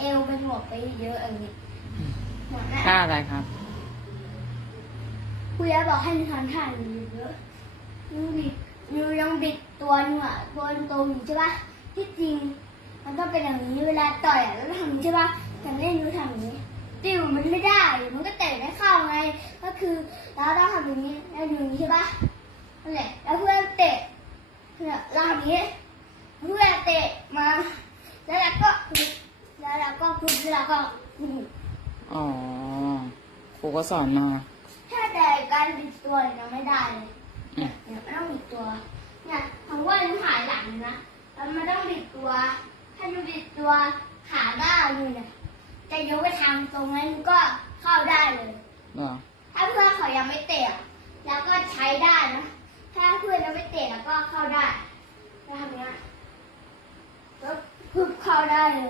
เอวเป็นหมวกไปเยอะอย่างนี้หมวกหน้าท่าอะไรครับคุยาบอกให้หนูทำท่าหนูเยอะหนูบิดหนูยังบิดตัวหนูอะตัวตรงอยู่ใช่ปะที่จริง มันก็เป็นอย่างนี้เวลาต่อยอะแล้วทำอย่างนี้ใช่ปะแต่เล่นหนูทำอย่างนี้ติวมันไม่ได้ มันก็เตะไม่เข้าไง ก็คือเราต้องทำอย่างนี้แล้วอยู่อย่างนี้ใช่ปะนั่นแหละแล้วเพื่อนเตะเนี่ยเราทำอย่างนี้ เพื่อนเตะมา แล้วเราก็คุบ แล้วเราก็คุบแล้วเราก็คุบอ๋อครูก็สอนมา ถ้าแต่การบิดตัวเนี่ยยังไม่ได้เลยเนี่ยเนี่ยไม่ต้องบิดตัว เนี่ยคำว่าหนูหายหลังนะแล้วมันต้องบิดตัว ถ้าหนูบิดตัวขาหน้าอยู่เนี่ยจะยกไปทางตรงนั้นก็เข้าได้เลยเหรอถ้าเพื่อนเขายังไม่เตะอะแล้วก็ใช้ได้นะถ้าเพื่อนยังไม่เตะแล้วก็เข้าได้แล้วทำเนี้ยแล้วพึบเข้าได้เลย